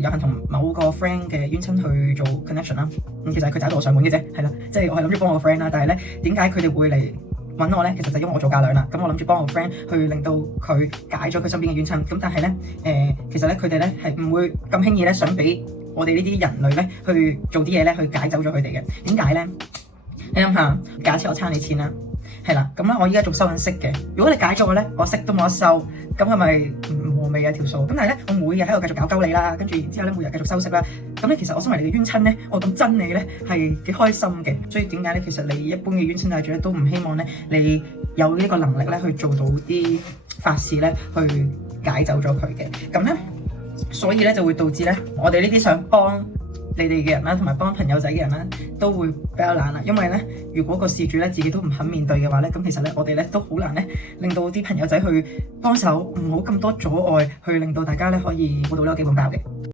有幸同某個 friend 嘅冤親去做 connection 啦。其實係佢找到我上門嘅啫，係啦，即係我係諗住幫我 friend 啦。但係咧，點解佢哋會嚟揾我咧？其實就因為我做嫁娘啦。咁我諗住幫我 friend 去令到佢解咗佢身邊嘅冤親。咁但係咧，其實咧佢哋咧係唔會咁輕易咧想俾我哋呢啲人類咧去做啲嘢咧去解走咗佢哋嘅。點解咧？你諗下，假設我差你錢啦，係啦，咁咧我依家仲收緊息嘅。如果你解咗我咧，我息都冇得收，咁係咪唔和味啊條數？咁但係咧，我每日喺度繼續搞鳩你啦，跟住然之後咧，每日繼續收息啦。咁咧，其實我身為你嘅冤親咧，我咁憎你咧係幾開心嘅。所以點解咧？其實你一般嘅冤親債主咧都唔希望咧你有呢個能力咧去做到啲法事咧去解走咗佢嘅。咁咧，所以咧就會導致咧我哋呢啲想幫你哋嘅人啦，同埋幫朋友仔嘅人啦，都會比較懶啦。因為咧，如果個事主咧自己都唔肯面對嘅話咧，咁其實咧我哋咧都好難咧令到啲朋友仔去幫手，唔好咁多阻礙，去令到大家咧可以攞到呢個基本包嘅。